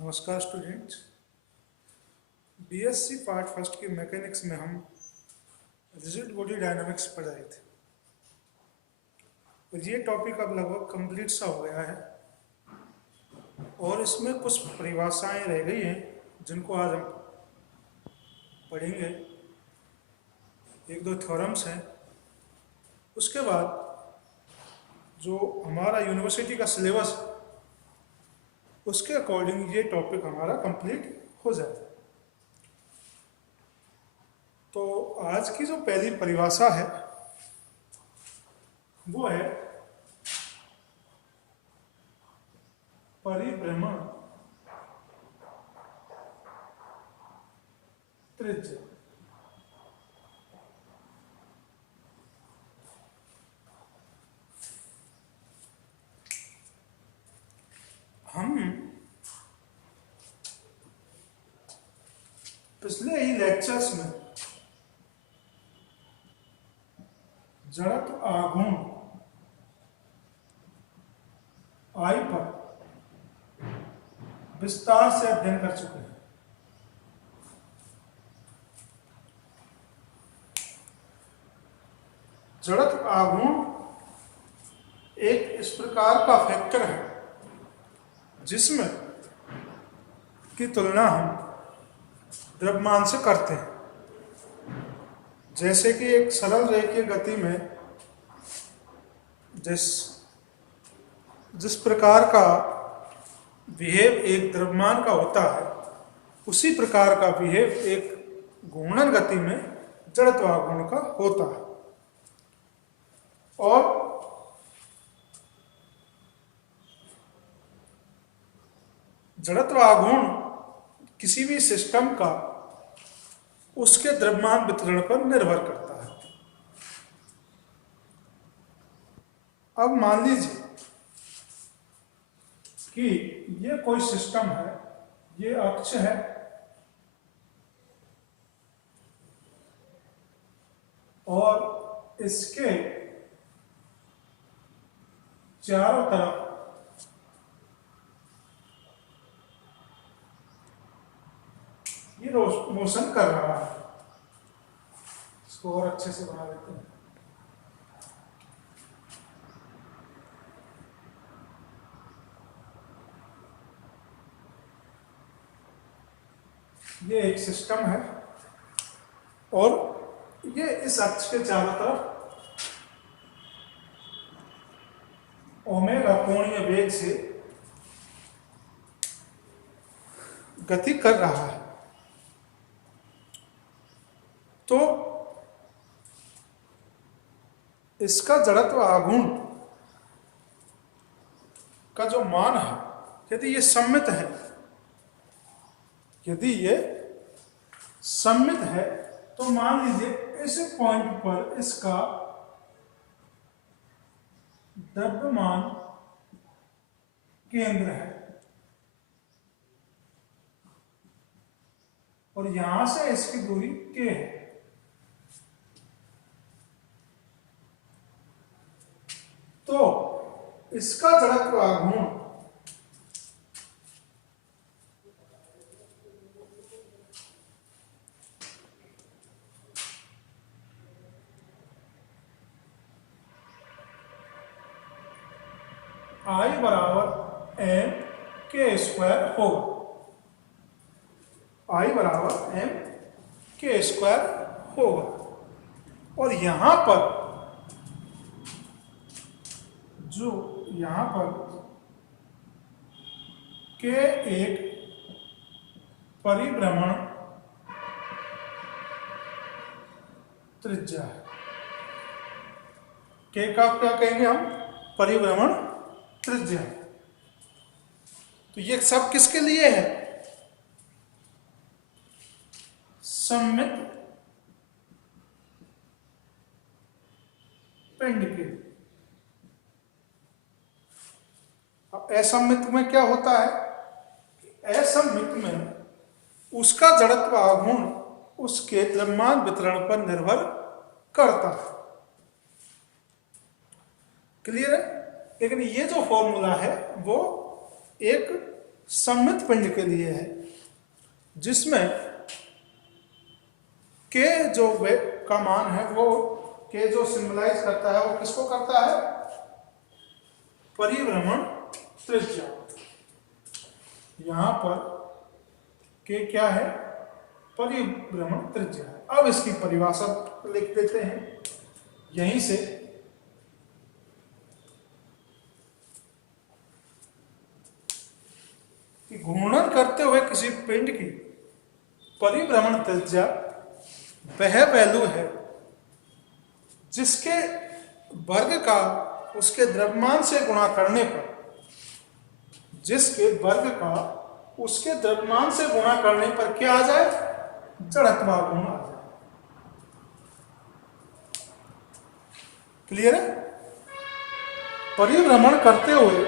नमस्कार students. BSc part first की mechanics में हम रिजिड बॉडी डायनामिक्स पढ़ रहे थे और ये टॉपिक अब लगभग कंप्लीट सा हो गया है और इसमें कुछ परिभाषाएं रह गई हैं जिनको आज हम पढ़ेंगे। एक दो थ्योरम्स हैं। उसके बाद जो हमारा यूनिवर्सिटी का सिलेबस है उसके अकॉर्डिंग ये टॉपिक हमारा कंप्लीट हो जाएगा। तो आज की जो पहली परिभाषा है वो है परिभ्रमण त्रिज्या। हम पिछले ही लेक्चर्स में जड़त्व आघूर्ण आई पर विस्तार से अध्ययन कर चुके हैं। जड़त्व आघूर्ण एक इस प्रकार का फैक्टर है जिसमें की तुलना हम द्रव्यमान से करते हैं। जैसे कि एक सरल रेखीय गति में जिस प्रकार का बिहेव एक द्रव्यमान का होता है उसी प्रकार का बिहेव एक घूर्णन गति में जड़त्व आघूर्ण का होता है। और जड़त्व आघूर्ण किसी भी सिस्टम का उसके द्रव्यमान वितरण पर निर्भर करता है। अब मान लीजिए कि ये कोई सिस्टम है, ये अक्ष है और इसके चारों तरफ ये मोशन कर रहा है। इसको और अच्छे से बना देते हैं। ये एक सिस्टम है और ये इस अक्ष के चारों तरफ ओमेगा कोणीय वेग से गति कर रहा है। तो इसका जड़त्व आघूर्ण का जो मान है, यदि ये सममित है, तो मान लीजिए इस पॉइंट पर इसका द्रव्यमान केंद्र है और यहां से इसकी दूरी k है। तो इसका जड़त्व आघूर्ण I बराबर एम के स्क्वायर होगा। I बराबर एम के स्क्वायर होगा और यहां पर के एक परिभ्रमण त्रिज्या है। के का क्या कहेंगे हम? परिभ्रमण त्रिज्या। तो ये सब किसके लिए है? सममित पिंड के। अब असममित में क्या होता है? असममित में उसका जड़त्व आघूर्ण उसके द्रव्यमान वितरण पर निर्भर करता है। क्लियर है? लेकिन ये जो फॉर्मूला है वो एक सममित पिंड के लिए है, जिसमें के जो का मान है वो के जो सिंबलाइज करता है वो किसको करता है? परिभ्रमण त्रिज्या। यहां पर के क्या है? परिभ्रमण त्रिज्या है। अब इसकी परिभाषा लिख देते हैं यहीं से। कि घूर्णन करते हुए किसी पिंड की परिभ्रमण त्रिज्या वह वैल्यू है जिसके वर्ग का उसके द्रव्यमान से गुणा करने पर, जिसके वर्ग का उसके द्रव्यमान से गुणा करने पर क्या आ जाए? जड़त्वाघूर्ण आ जाए। क्लियर है? परिभ्रमण करते हुए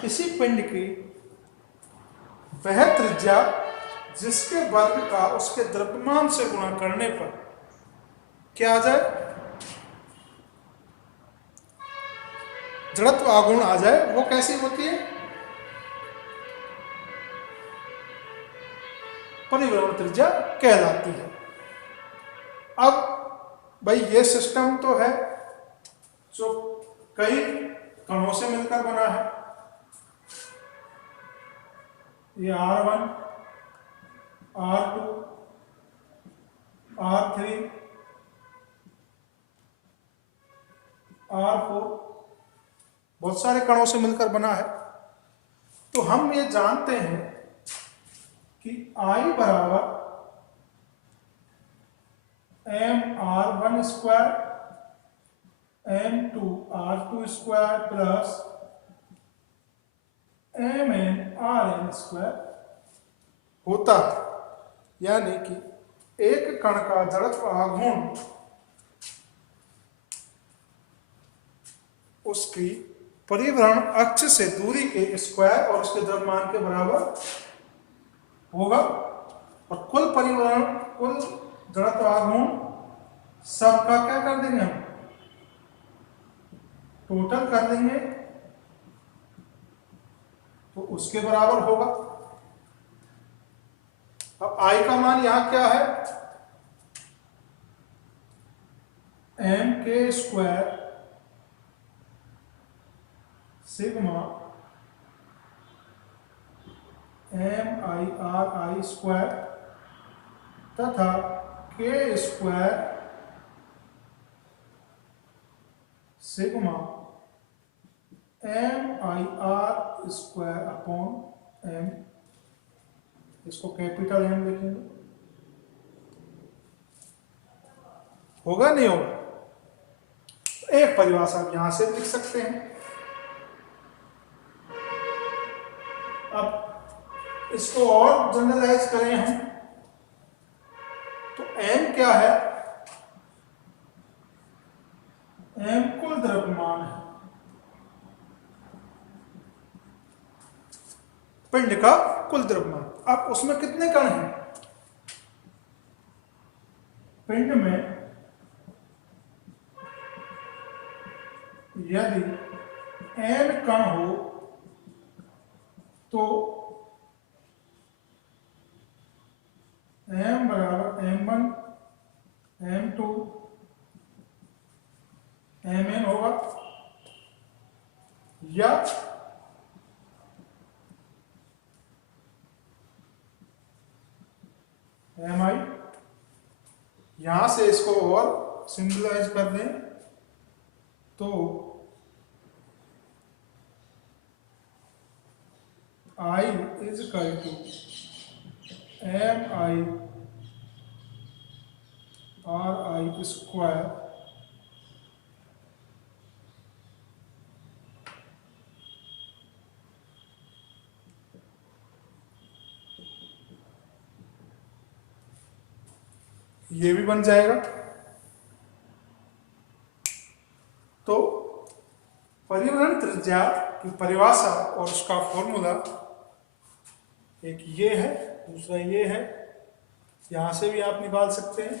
किसी पिंड की वह त्रिज्या जिसके वर्ग का उसके द्रव्यमान से गुणा करने पर क्या आ जाए? जड़त्व आघूर्ण आ जाए। वो कैसी होती है? परिभ्रमण त्रिज्या कहलाती है। अब भाई ये सिस्टम तो है जो कई कणों से मिलकर बना है। ये R1, R2, R3, R4 बहुत सारे कणों से मिलकर बना है। तो हम ये जानते हैं कि I बराबर mR1 square m2R2 square plus mnRn square होता है। यानी कि एक कण का जड़त्व आघूर्ण उसकी परिभ्रमण अक्ष से दूरी के स्क्वायर और उसके द्रव्यमान के बराबर होगा। और कुल परिभ्रमण, कुल जड़त्व आघूर्ण सबका क्या कर देंगे? हम टोटल कर देंगे तो उसके बराबर होगा। अब I का मान यहां क्या है? mk square sigma miri square तथा k square sigma mir square upon m। इसको कैपिटल M लिखेंगे। होगा नहीं होगा? एक परिभाषा आप यहां से लिख सकते हैं। अब इसको और जनरलाइज करें हम तो M क्या है? M कुल द्रव्यमान है, पिंड का कुल द्रव्यमान। अब उसमें कितने कण हैं? पिंड में यदि n कण हो तो m बराबर m1 m2 mn होगा, या mi। यहां से इसको और सिंबलाइज कर दें तो I is equal to mi ri square ये भी बन जाएगा। तो परिभ्रमण त्रिज्या की परिभाषा और उसका फॉर्मूला एक ये है, दूसरा ये है। यहां से भी आप निकाल सकते हैं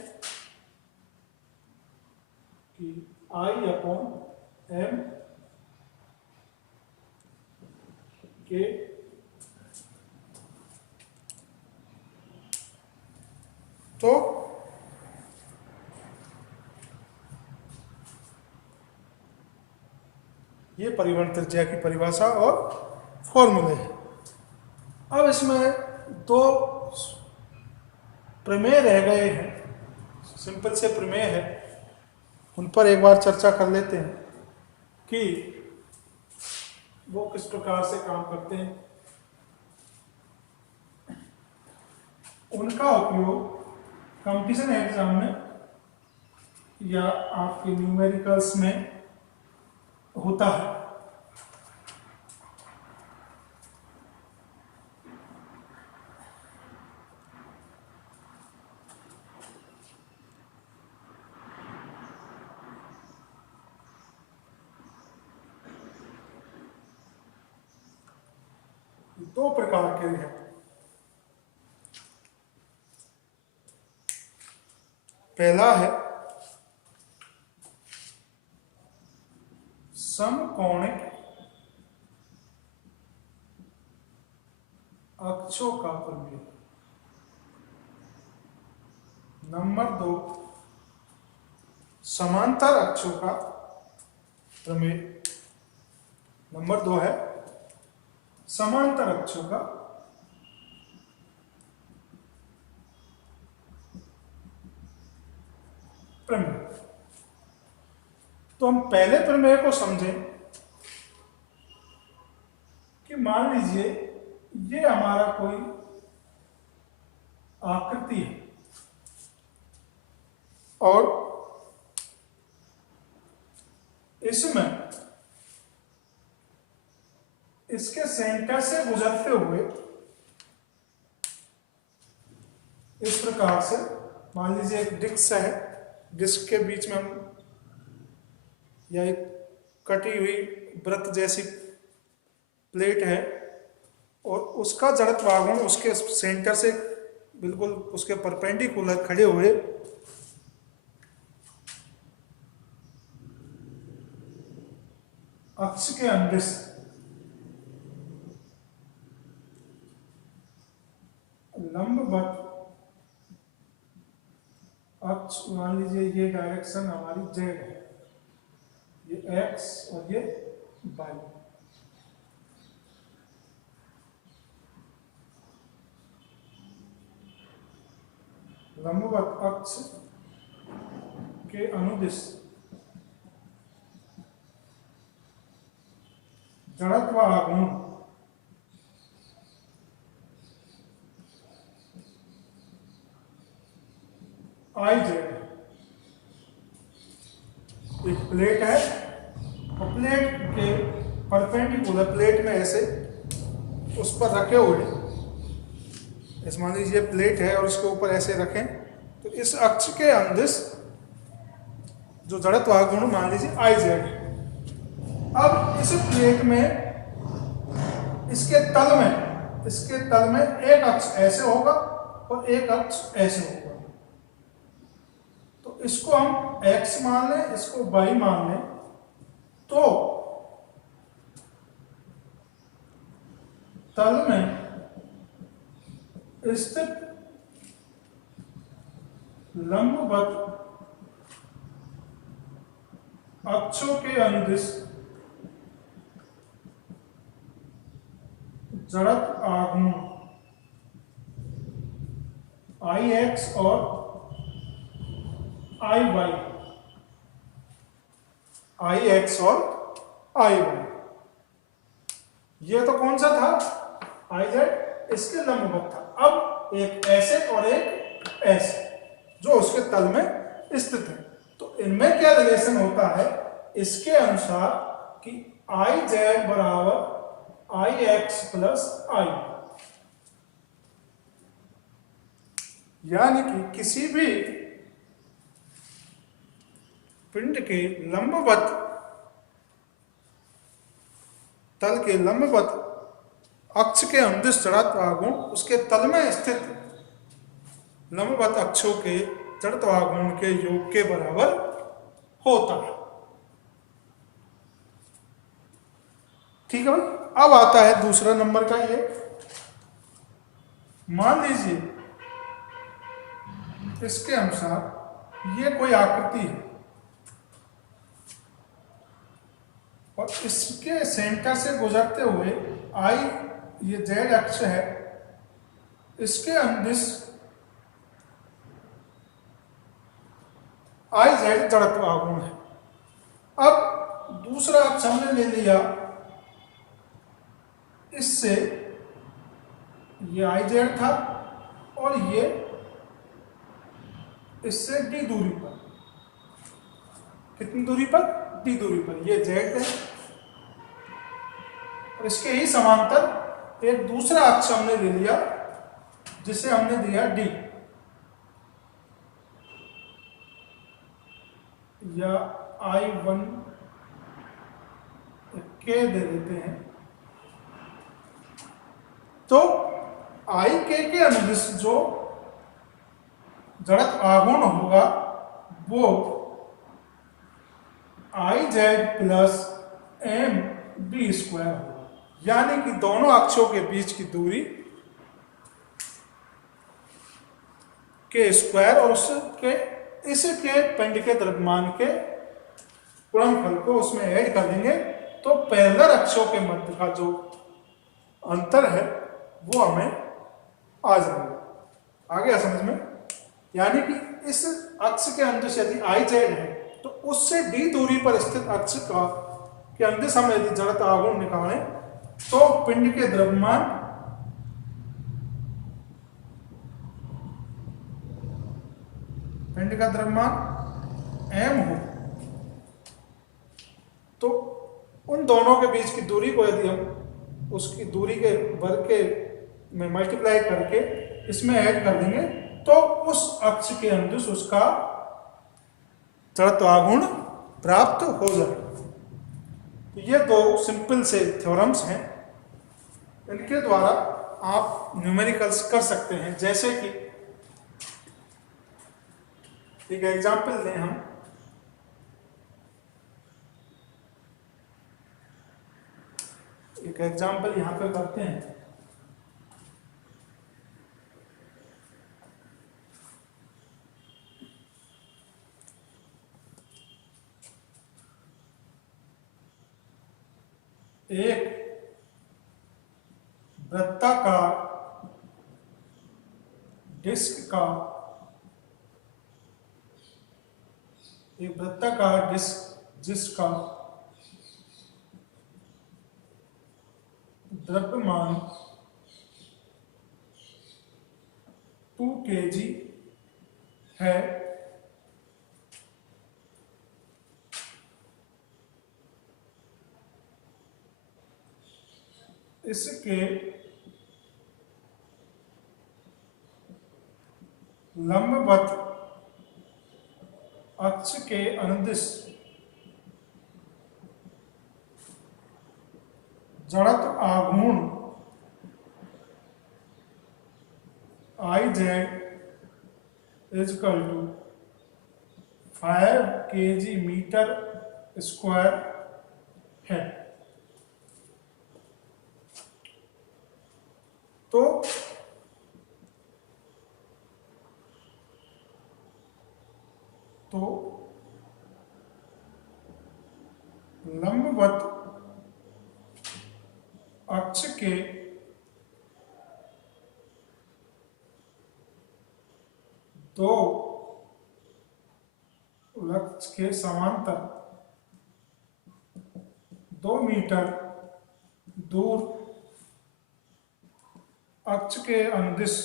कि I अपॉन m के तो ये परिवहन त्रिज्या की परिभाषा और फॉर्मूले है। अब इसमें दो प्रमेय रह गए हैं, सिंपल से प्रमेय है, उन पर एक बार चर्चा कर लेते हैं कि वो किस प्रकार से काम करते हैं। उनका उपयोग कंपटीशन एग्जाम में या आपके न्यूमेरिकल्स में होता है। दो प्रकार के हैं। पहला है समकोणिक अक्षों का प्रमेय। नंबर 2 समांतर अक्षों का प्रमेय। नंबर 2 है समांतर अक्षों का प्रमेय। तो हम पहले प्रमेय को समझें कि मान लीजिए ये हमारा कोई आकृति है और इसमें इसके सेंटर से गुजरते हुए इस प्रकार से मान लीजिए एक डिस्क है, डिस्क के बीच में हम या एक कटी हुई वृत्त जैसी प्लेट है और उसका जड़त्व आघूर्ण उसके सेंटर से बिल्कुल उसके परपेंडिकुलर खड़े हुए अक्ष के अंदिश लंबवत अक्ष, मान लीजिए ये डायरेक्शन हमारी जेड है, ये एक्स और ये वाई। लंबवत अक्ष के अनुदिश जड़त्व आघूर्ण आई जेड। एक प्लेट है और प्लेट के परपेंडिकुलर प्लेट में ऐसे उस पर रखे हुए, इस मान लीजिए प्लेट है और उसके ऊपर ऐसे रखें तो इस अक्ष के अंदिश जो जड़त्व आघूर्ण मान लीजिए आई जेड है। अब इस प्लेट में इसके तल में एक अक्ष ऐसे होगा और एक अक्ष ऐसे होगा। तो इसको हम x मान लें, इसको y मान लें, तो तल में स्थित लंबवत अक्षों के अनुदिश जड़त्व आघूर्ण आई एक्स और आई वाई, आई एक्स और आई वाई, ये तो कौन सा था, आई जेड, इसके लंबवत था। अब एक ऐसे और एक ऐसे जो उसके तल में स्थित है, तो इनमें क्या रिलेशन होता है, इसके अनुसार कि आई जेड बराबर आई एक्स प्लस आई, यानी कि किसी भी पिंड के लंबवत तल के लंबवत अक्ष के अनुदिश जड़त्व आघूर्ण उसके तल में स्थित लंबवत अक्षों के जड़त्व आघूर्ण के योग के बराबर होता है। ठीक है भाई। अब आता है दूसरा नंबर का ये, मान लीजिए इसके अनुसार ये कोई आकृति है और इसके सेंटर से गुजरते हुए आई, ये जेड अक्ष है, इसके अंदिश आई जेड जड़त्व आघूर्ण है। अब दूसरा अक्ष हमने ले लिया, इससे ये आई जेड था और ये इससे डी दूरी पर, कितनी दूरी पर, डी दूरी पर, ये जेड है और इसके ही समांतर एक दूसरा अक्ष हमने ले लिया जिसे हमने दिया डी, या I1 के दे देते हैं। तो आई के अनुदिश जो जड़त्व आघूर्ण होगा वो I Z plus M D square होगा, यानी कि दोनों अक्षों के बीच की दूरी के स्क्वायर और उसके इसके पिंड के द्रव्यमान के गुणनफल को उसमें ऐड कर देंगे तो पैरेलल अक्षों के मध्य का जो अंतर है वो हमें आ जाएगा। आ गया समझ में? यानी कि इस अक्ष के अंदिश यदि आई जेड है तो उससे डी दूरी पर स्थित अक्ष का के अंदिश हम यदि जड़त्व आघूर्ण निकालें तो पिंड के द्रव्यमान का द्रव्यमान m हो तो उन दोनों के बीच की दूरी को यदि हम उसकी दूरी के वर्ग के में मल्टीप्लाई करके इसमें ऐड कर देंगे तो उस अक्ष के अंदिश उसका जड़त्व आघूर्ण प्राप्त हो जाएगा। तो ये दो सिंपल से थ्योरम्स हैं, इनके द्वारा आप न्यूमेरिकल्स कर सकते हैं। जैसे कि एक एग्जाम्पल लें हम, एक एग्जाम्पल यहां पर करते हैं। एक वृत्ताकार डिस्क का, एक वृत्ताकार डिस्क जिसका द्रव्यमान 2 kg है, इसके लंबवत अक्ष के अनुदिश जड़त्व आघूर्ण I Z is equal to 5 kg metre square है। तो लंबवत अक्ष के दो अक्ष के समांतर 2 मीटर दूर अक्ष के अनुदिश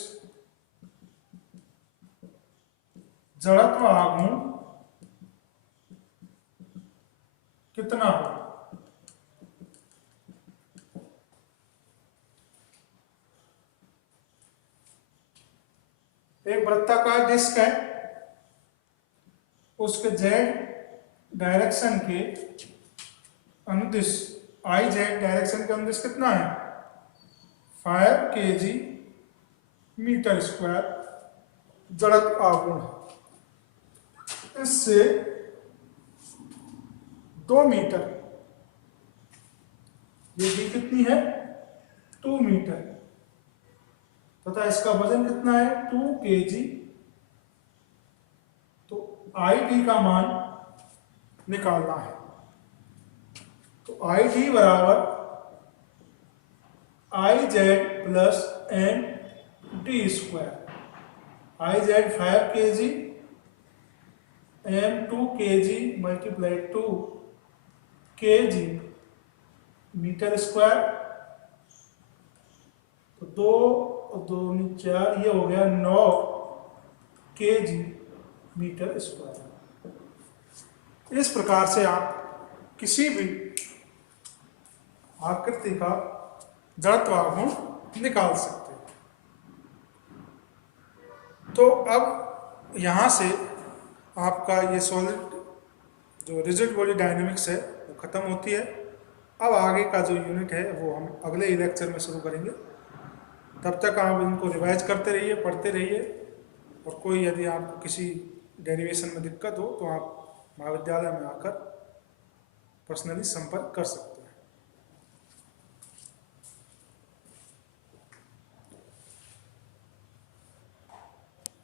जड़त्व आघूर्ण कितना हो? एक वृत्ताकार डिस्क है, उसके जेड डायरेक्शन के अनुदिश आई जेड डायरेक्शन के अनुदिश कितना है? 5 kg मीटर स्क्वायर जड़त्व आघूर्ण। इससे 2 मीटर ये डी कितनी है 2 मीटर तथा इसका वजन कितना है 2 kg। तो आई डी का मान निकालना है। तो आई डी बराबर I Z plus N D square. I Z 5 kg M 2 kg multiply 2 kg metre square. तो 2 और 2 4, ये हो गया 9 kg मीटर स्क्वायर। इस प्रकार से आप किसी भी आकृति का जड़त्व आघूर्ण निकाल सकते हैं। तो अब यहाँ से आपका ये सॉलिड जो रिजिड बॉडी डायनेमिक्स है वो ख़त्म होती है। अब आगे का जो यूनिट है वो हम अगले ही लेक्चर में शुरू करेंगे। तब तक आप इनको रिवाइज करते रहिए, पढ़ते रहिए, और कोई यदि आपको किसी डेरिवेशन में दिक्कत हो तो आप महाविद्यालय में आकर पर्सनली संपर्क कर सकते हैं।